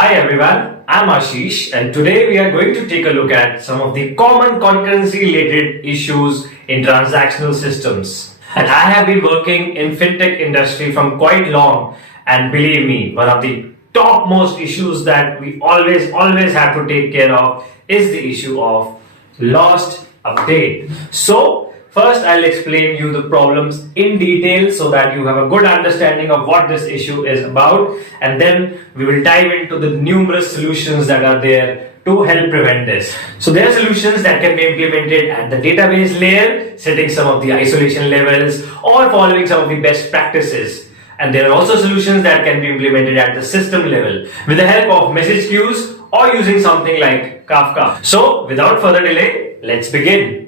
Hi everyone, I'm Ashish and today we are going to take a look at some of the common concurrency related issues in transactional systems. And I have been working in FinTech industry from quite long, and believe me, one of the topmost issues that we always have to take care of is the issue of lost update. So first, I'll explain you the problems in detail so that you have a good understanding of what this issue is about, and then we will dive into the numerous solutions that are there to help prevent this. So there are solutions that can be implemented at the database layer, setting some of the isolation levels or following some of the best practices. And there are also solutions that can be implemented at the system level with the help of message queues or using something like Kafka. So without further delay, let's begin.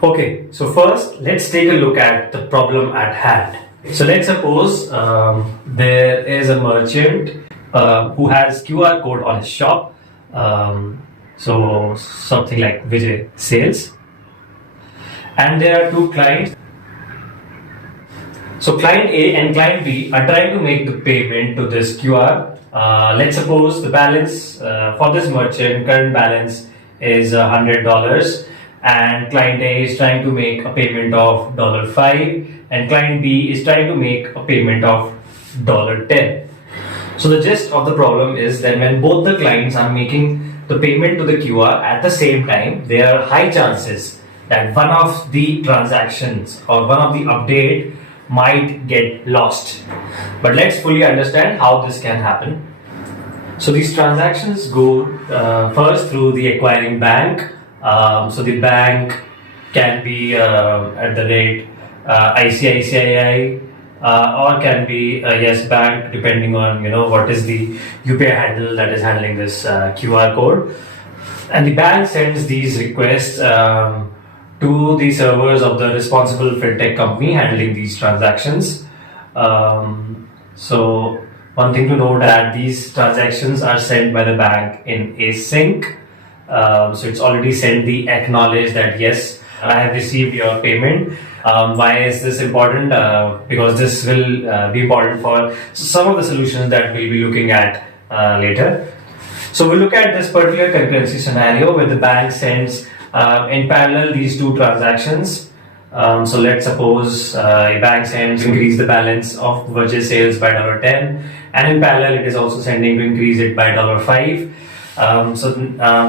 Okay, so first let's take a look at the problem at hand. So let's suppose there is a merchant who has QR code on his shop, so something like Vijay Sales, and there are two clients. So client A and client B are trying to make the payment to this QR. Let's suppose the balance for this merchant, current balance is $100. And client A is trying to make a payment of $5 and client B is trying to make a payment of $10. So the gist of the problem is that when both the clients are making the payment to the QR at the same time, there are high chances that one of the transactions or one of the update might get lost. But let's fully understand how this can happen. So these transactions go first through the acquiring bank. So the bank can be at the rate ICICI or can be Yes Bank, depending on what is the UPI handle that is handling this QR code. And the bank sends these requests to the servers of the responsible FinTech company handling these transactions. So one thing to note that these transactions are sent by the bank in async. So it's already sent the acknowledge that yes, I have received your payment. Why is this important? Because this will be important for some of the solutions that we'll be looking at later. So we'll look at this particular concurrency scenario where the bank sends in parallel these two transactions. So let's suppose a bank sends to increase the balance of Vijay Sales by $10, and in parallel it is also sending to increase it by $5. So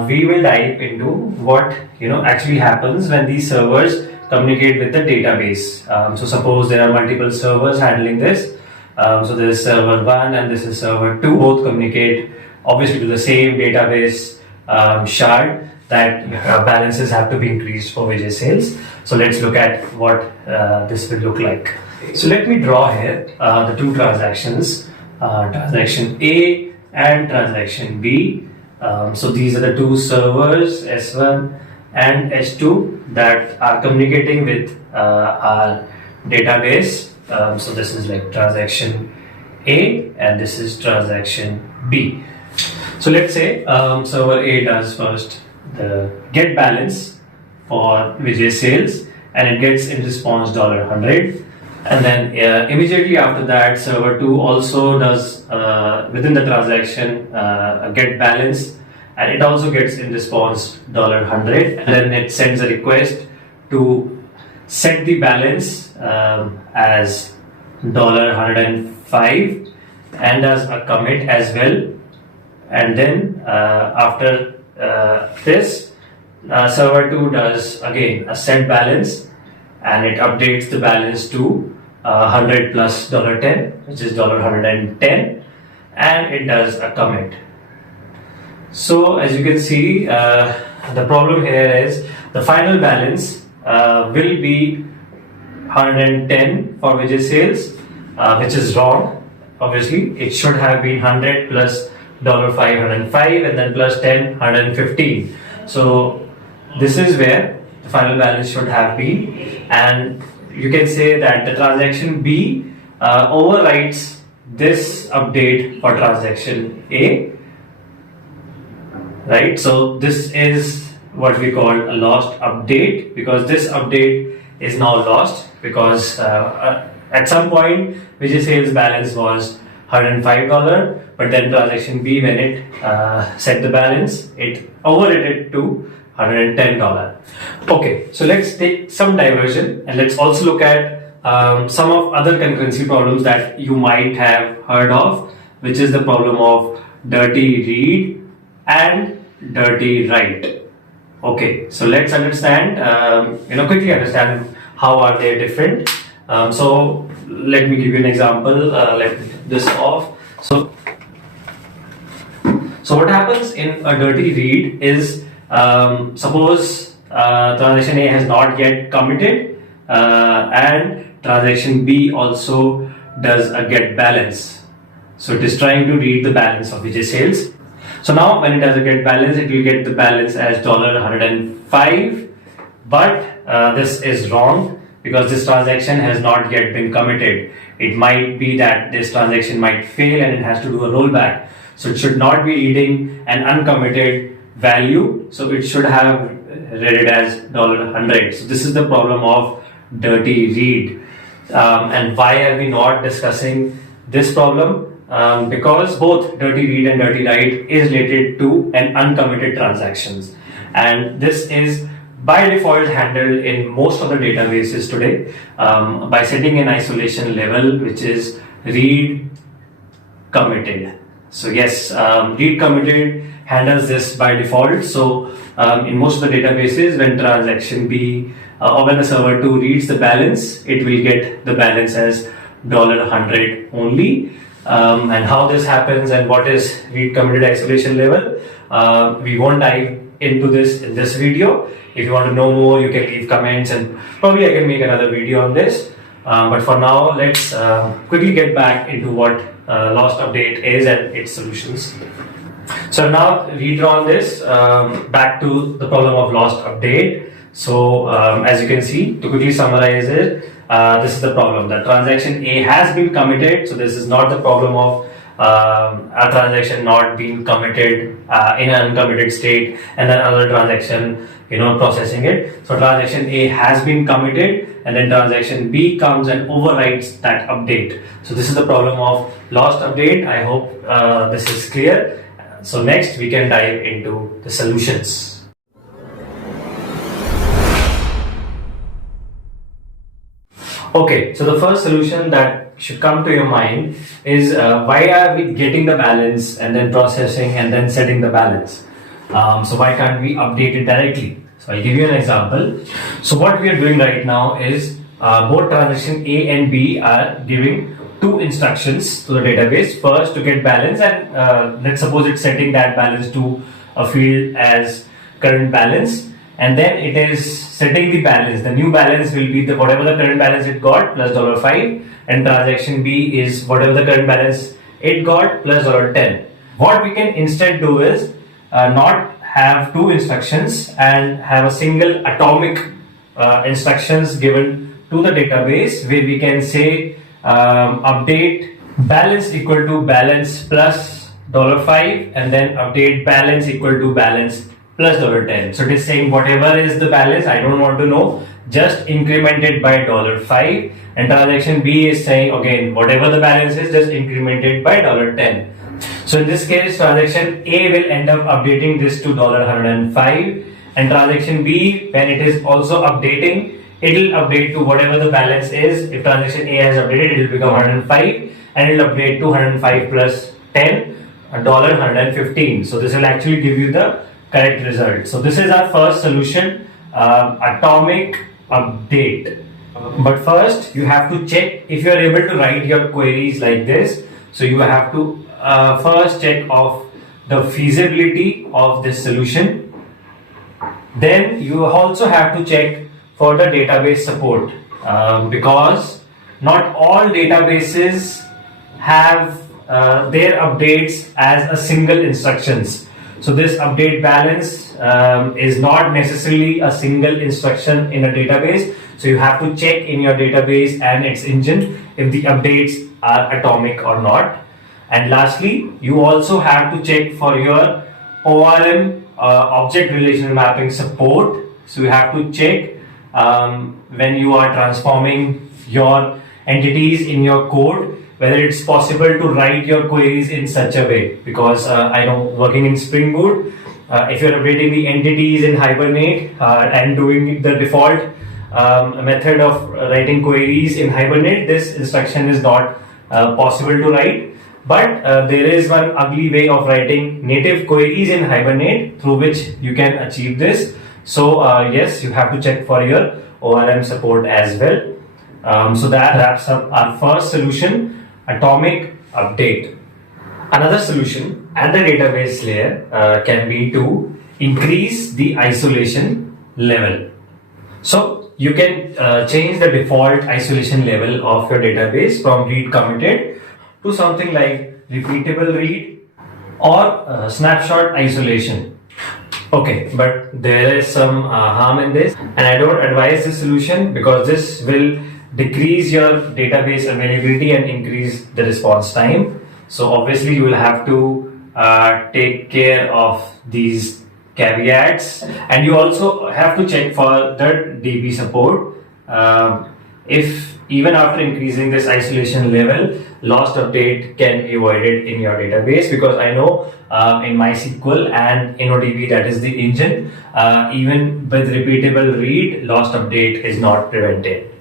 we will dive into what actually happens when these servers communicate with the database. So suppose there are multiple servers handling this. So there is server 1 and this is server 2. Both communicate obviously to the same database shard that balances have to be increased for Vijay Sales. So let's look at what this will look like. So let me draw here the two transactions, transaction A and transaction B. So these are the two servers S1 and S2 that are communicating with our database. So this is like transaction A and this is transaction B. So let's say server A does first the get balance for Vijay Sales and it gets in response $100. And then immediately after that, server 2 also does within the transaction a get balance, and it also gets in response $100. And then it sends a request to set the balance as $105 and does a commit as well. And then after this, server 2 does again a set balance, and it updates the balance to 100 plus $10, which is $110, and it does a commit. So as you can see, the problem here is the final balance will be 110 for Vijay Sales, which is wrong. Obviously, it should have been 100 plus $505 and then plus 10, 115. So this is where the final balance should have been, and you can say that the transaction B overwrites this update for transaction A, right? So this is what we call a lost update, because this update is now lost because At some point, Vijay sales balance was $105, but then transaction B, when it set the balance, it overrated to $110. Okay, so let's take some diversion and let's also look at some of other concurrency problems that you might have heard of, which is the problem of dirty read and dirty write. Okay, so let's understand, quickly understand how are they different. So let me give you an example. Let me take this off. So what happens in a dirty read is, suppose transaction A has not yet committed and transaction B also does a get balance. So it is trying to read the balance of Vijay sales. So now when it does a get balance, it will get the balance as $105, but this is wrong because this transaction has not yet been committed. It might be that this transaction might fail and it has to do a rollback. So it should not be reading an uncommitted value. So it should have read it as $100. So this is the problem of dirty read. And why are we not discussing this problem? Because both dirty read and dirty write is related to an uncommitted transactions, and this is by default handled in most of the databases today by setting an isolation level, which is read committed. So yes, read committed handles this by default. So in most of the databases, when transaction B or when the server 2 reads the balance, it will get the balance as $100 only. And how this happens and what is read committed isolation level, we won't dive into this in this video. If you want to know more, you can leave comments and probably I can make another video on this. But for now, let's quickly get back into what lost update is and its solutions. So now redraw this back to the problem of lost update. So as you can see, to quickly summarize it, this is the problem. The transaction A has been committed. So this is not the problem of a transaction not being committed in an uncommitted state and then another transaction processing it. So transaction A has been committed and then transaction B comes and overwrites that update. So this is the problem of lost update. I hope this is clear. So next we can dive into the solutions. Okay, so the first solution that should come to your mind is why are we getting the balance and then processing and then setting the balance? So why can't we update it directly? So I'll give you an example. So what we are doing right now is both transaction A and B are giving two instructions to the database. First to get balance, and let's suppose it's setting that balance to a field as current balance. And then it is setting the balance. The new balance will be whatever the current balance it got plus $5, and transaction B is whatever the current balance it got plus $10. What we can instead do is not have two instructions and have a single atomic instructions given to the database, where we can say update balance equal to balance plus $5 and then update balance equal to balance plus $10. So it is saying whatever is the balance, I don't want to know, just increment it by $5. And transaction B is saying again whatever the balance is, just increment it by $10. So in this case, transaction A will end up updating this to $105, and transaction B, when it is also updating, it will update to whatever the balance is. If transaction A has updated, it will become 105, and it will update to 105 plus 10, $115. So this will actually give you the correct result. So this is our first solution, atomic update. But first you have to check if you are able to write your queries like this. So you have to first check of the feasibility of this solution. Then you also have to check for the database support, because not all databases have their updates as a single instructions. So this update balance is not necessarily a single instruction in a database. So you have to check in your database and its engine if the updates are atomic or not. And lastly, you also have to check for your ORM, object relational mapping support. So you have to check when you are transforming your entities in your code, whether it's possible to write your queries in such a way. Because I know working in Spring Boot, if you're updating the entities in Hibernate and doing the default method of writing queries in Hibernate, this instruction is not possible to write. But there is one ugly way of writing native queries in Hibernate through which you can achieve this. So yes, you have to check for your ORM support as well. So that wraps up our first solution, atomic update. Another solution at the database layer can be to increase the isolation level. So you can change the default isolation level of your database from read committed to something like repeatable read or snapshot isolation. Okay, but there is some harm in this, and I don't advise this solution because this will decrease your database availability and increase the response time. So obviously you will have to take care of these caveats, and you also have to check for the DB support. If even after increasing this isolation level, lost update can be avoided in your database, because I know in MySQL and InnoDB, that is the engine, even with repeatable read, lost update is not prevented.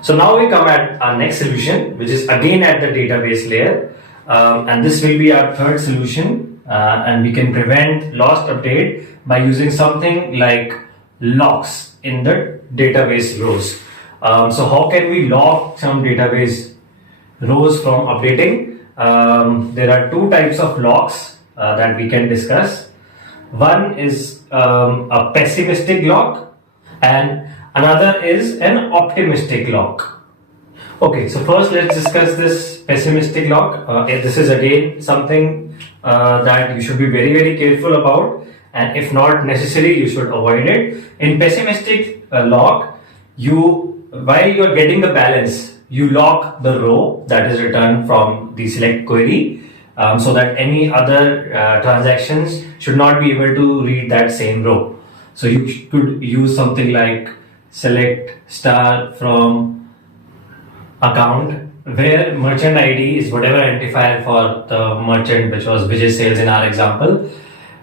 So now we come at our next solution, which is again at the database layer, and this will be our third solution, and we can prevent lost update by using something like locks in the database rows. So how can we lock some database rows from updating? There are two types of locks that we can discuss. One is a pessimistic lock, and another is an optimistic lock. Okay, so first let's discuss this pessimistic lock. This is again something that you should be very, very careful about, and if not necessary, you should avoid it. In pessimistic lock, while you are getting the balance, you lock the row that is returned from the select query, so that any other transactions should not be able to read that same row. So you could use something like select star from account, where merchant ID is whatever identifier for the merchant, which was Vijay Sales in our example,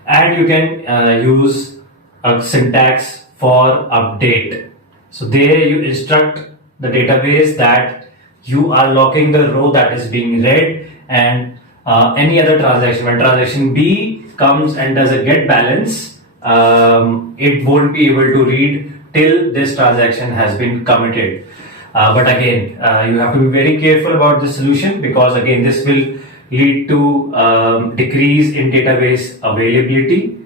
and you can use a syntax for update. So there you instruct the database that you are locking the row that is being read, and any other transaction, when transaction B comes and does a get balance, it won't be able to read till this transaction has been committed. But again, you have to be very careful about this solution, because again this will lead to decrease in database availability,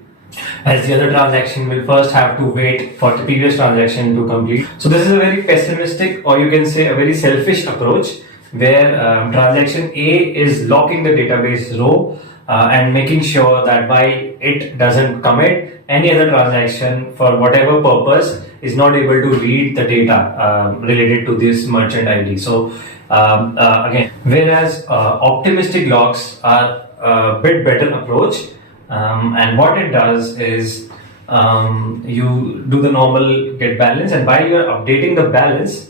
as the other transaction will first have to wait for the previous transaction to complete. So this is a very pessimistic, or you can say a very selfish approach, where transaction A is locking the database row and making sure that while it doesn't commit, any other transaction for whatever purpose is not able to read the data related to this merchant ID. So again, whereas optimistic locks are a bit better approach, and what it does is you do the normal get balance, and while you are updating the balance,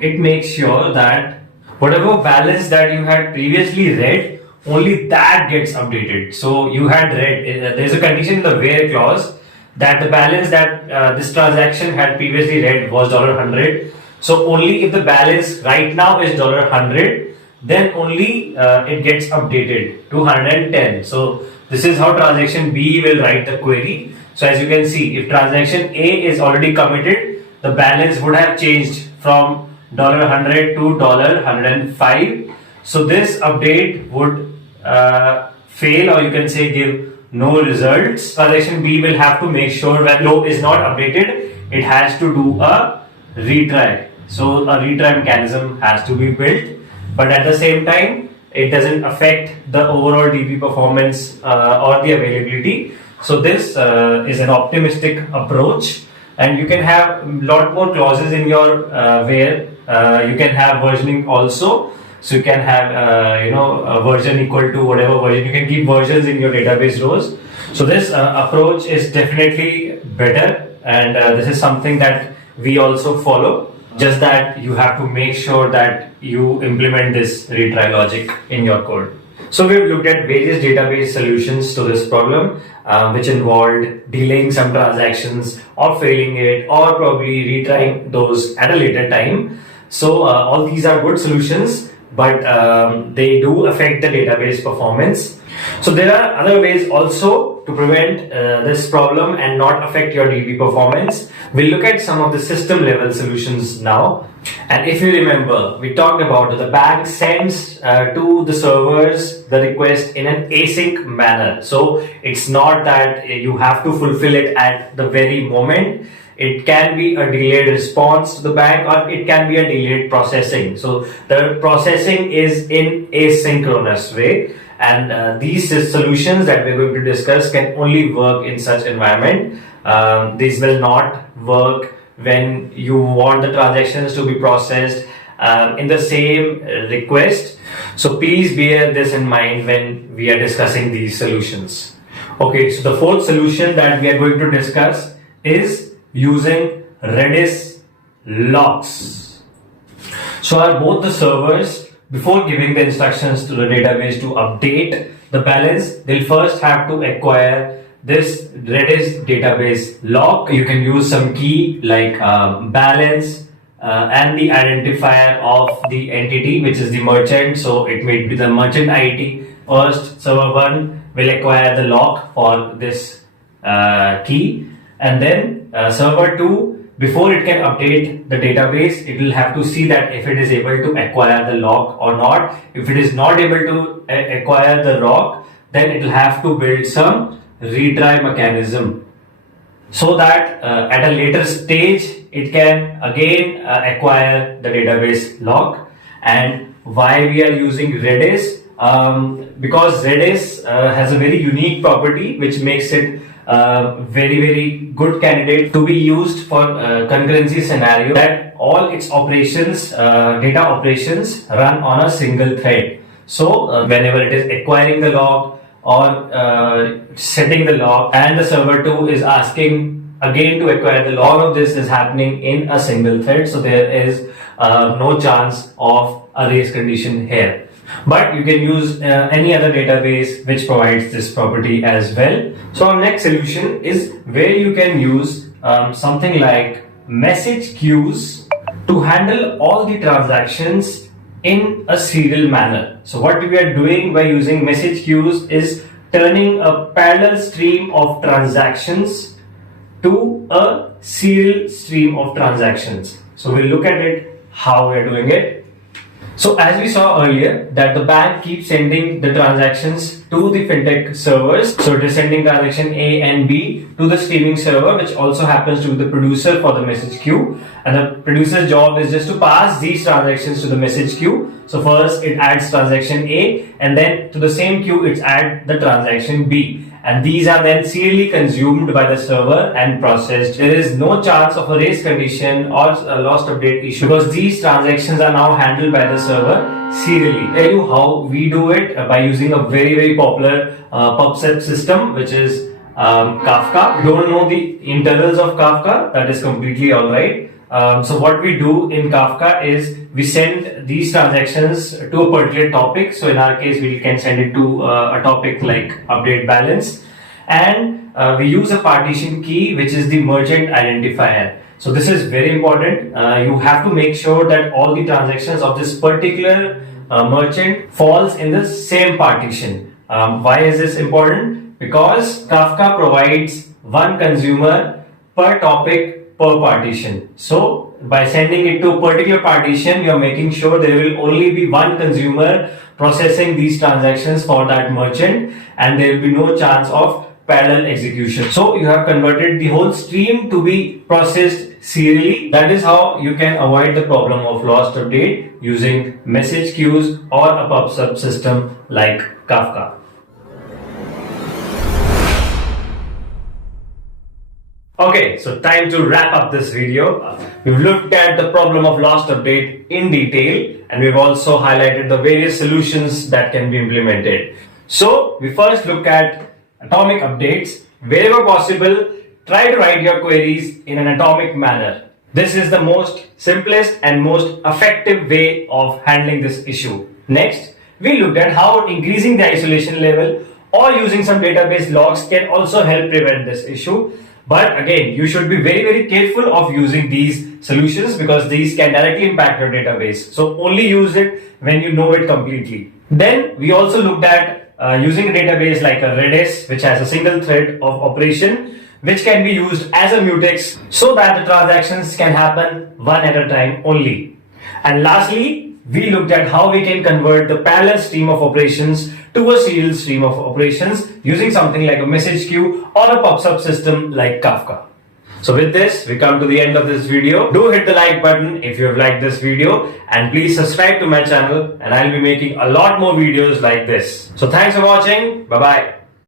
it makes sure that whatever balance that you had previously read, only that gets updated. So you had read, there's a condition in the where clause that the balance that this transaction had previously read was $100. So only if the balance right now is $100, then only it gets updated to 110. So this is how transaction B will write the query. So as you can see, if transaction A is already committed, the balance would have changed from $100 to $105. So this update would fail, or you can say give no results. Transaction B will have to make sure that row is not updated. It has to do a retry. So a retry mechanism has to be built, but at the same time, it doesn't affect the overall DB performance or the availability. So this is an optimistic approach, and you can have a lot more clauses in your where you can have versioning also. So you can have a version equal to whatever version. You can keep versions in your database rows. So this approach is definitely better, and this is something that we also follow. Just that you have to make sure that you implement this retry logic in your code. So we've looked at various database solutions to this problem, which involved delaying some transactions or failing it or probably retrying those at a later time. So all these are good solutions, but they do affect the database performance. So there are other ways also to prevent this problem and not affect your DB performance. We'll look at some of the system level solutions now. And if you remember, we talked about the bank sends to the servers the request in an async manner. So it's not that you have to fulfill it at the very moment. It can be a delayed response to the bank, or it can be a delayed processing. So the processing is in asynchronous way. And these solutions that we're going to discuss can only work in such environment. These will not work when you want the transactions to be processed in the same request. So please bear this in mind when we are discussing these solutions. Okay, so the fourth solution that we are going to discuss is using Redis locks. So are both the servers, before giving the instructions to the database to update the balance, they'll first have to acquire this Redis database lock. You can use some key like balance and the identifier of the entity, which is the merchant. So it may be the merchant ID. First, server 1 will acquire the lock for this key, and then server 2, before it can update the database, it will have to see that if it is able to acquire the lock or not. If it is not able to acquire the lock, then it will have to build some retry mechanism so that at a later stage it can again acquire the database lock. And why we are using Redis? Because Redis has a very unique property which makes it very good candidate to be used for concurrency scenario, that all its operations, data operations, run on a single thread. So whenever it is acquiring the lock or setting the lock, and the server 2 is asking again to acquire the lock, all of this is happening in a single thread. So there is no chance of a race condition here. But you can use any other database which provides this property as well. So our next solution is where you can use something like message queues to handle all the transactions in a serial manner. So what we are doing by using message queues is turning a parallel stream of transactions to a serial stream of transactions. So we'll look at it, how we're doing it. So as we saw earlier, that the bank keeps sending the transactions to the FinTech servers. So it is sending transaction A and B to the streaming server, which also happens to be the producer for the message queue. And the producer's job is just to pass these transactions to the message queue. So first it adds transaction A, and then to the same queue it adds the transaction B. And these are then serially consumed by the server and processed. There is no chance of a race condition or a lost update issue because these transactions are now handled by the server serially. I'll tell you how we do it by using a very popular PubSub system, which is Kafka. Don't know the internals of Kafka, that is completely alright. So what we do in Kafka is we send these transactions to a particular topic. So in our case, we can send it to a topic like update balance, and we use a partition key, which is the merchant identifier. So this is very important. You have to make sure that all the transactions of this particular merchant falls in the same partition. Why is this important? Because Kafka provides one consumer per topic per partition. So by sending it to a particular partition, you are making sure there will only be one consumer processing these transactions for that merchant, and there will be no chance of parallel execution. So you have converted the whole stream to be processed serially. That is how you can avoid the problem of lost update using message queues or a PubSub system like Kafka. Okay, so time to wrap up this video. We've looked at the problem of lost update in detail, and we've also highlighted the various solutions that can be implemented. So we first look at atomic updates. Wherever possible, try to write your queries in an atomic manner. This is the most simplest and most effective way of handling this issue. Next, we looked at how increasing the isolation level or using some database logs can also help prevent this issue. But again, you should be very careful of using these solutions because these can directly impact your database. So only use it when you know it completely. Then we also looked at using a database like a Redis, which has a single thread of operation, which can be used as a mutex so that the transactions can happen one at a time only. And lastly, we looked at how we can convert the parallel stream of operations to a serial stream of operations using something like a message queue or a pub-sub system like Kafka. So with this, we come to the end of this video. Do hit the like button if you have liked this video, and please subscribe to my channel, and I'll be making a lot more videos like this. So thanks for watching. Bye bye.